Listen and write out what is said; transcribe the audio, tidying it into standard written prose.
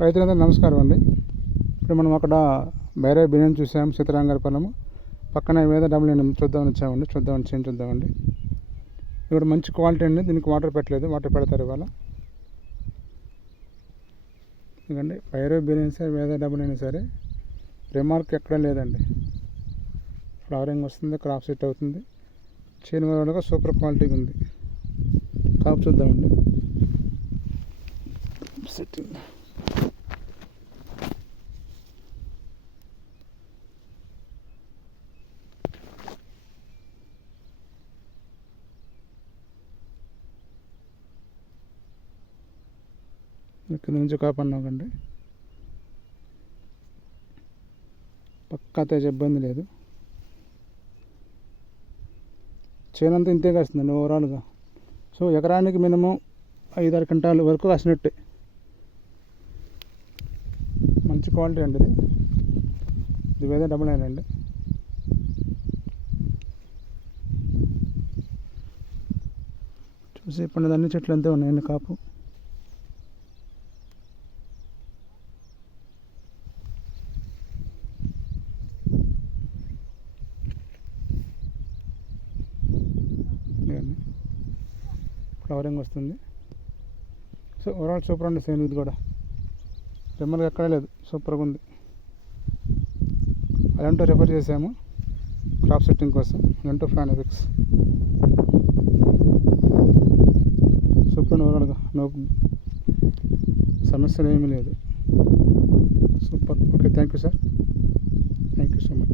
రైతులందరూ నమస్కారం అండి. ఇప్పుడు మనం అక్కడ భైరవ బిర్యానీ చూసాము, సీతారాం పొలము పక్కన వేద డబుల్ చూద్దామని వచ్చామండి. చూద్దామండి. ఇక్కడ మంచి క్వాలిటీ అండి. దీనికి వాటర్ పెట్టలేదు, వాటర్ పెడతారు ఇవాళ. ఎందుకంటే భైరవ బిర్యానీ సరే, వేద డబుల్ అయినా సరే రిమార్క్ ఎక్కడ లేదండి. ఫ్లవరింగ్ వస్తుంది, క్రాప్ సెట్ అవుతుంది, చేను వరకు సూపర్ క్వాలిటీగా ఉంది. కాపు చూద్దామండి. సెట్టింగ్ ఇక్కడ నుంచి కాపన్నాకండి. పక్కా తేజ ఇబ్బంది లేదు. చేనంతా ఇంతే కాస్తుందండి ఓవరాల్గా. సో ఎకరానికి మినిమం 5-6 క్వింటాలు వరకు కాసినట్టే. మంచి క్వాలిటీ అండి ఇది వేద డబుల్ అండి. చూసి ఇప్పుడు అన్ని చెట్లు అంతే ఉన్నాయండి కాపు. ఫ్లవరింగ్ వస్తుంది. సో ఓవరాల్ సూపర్ అండి. సేమ్ ఇది కూడా రిమ్మర్గా ఎక్కడ లేదు, సూపర్గా ఉంది. అదంటూ రిఫర్ చేసాము క్రాప్ సెట్టింగ్ కోసం. అదంటూ ఫ్లానెక్స్ సూపర్ ఓవరాల్గా నో సమస్యలు ఏమీ లేదు. Super. Okay, thank you sir. Thank you so much.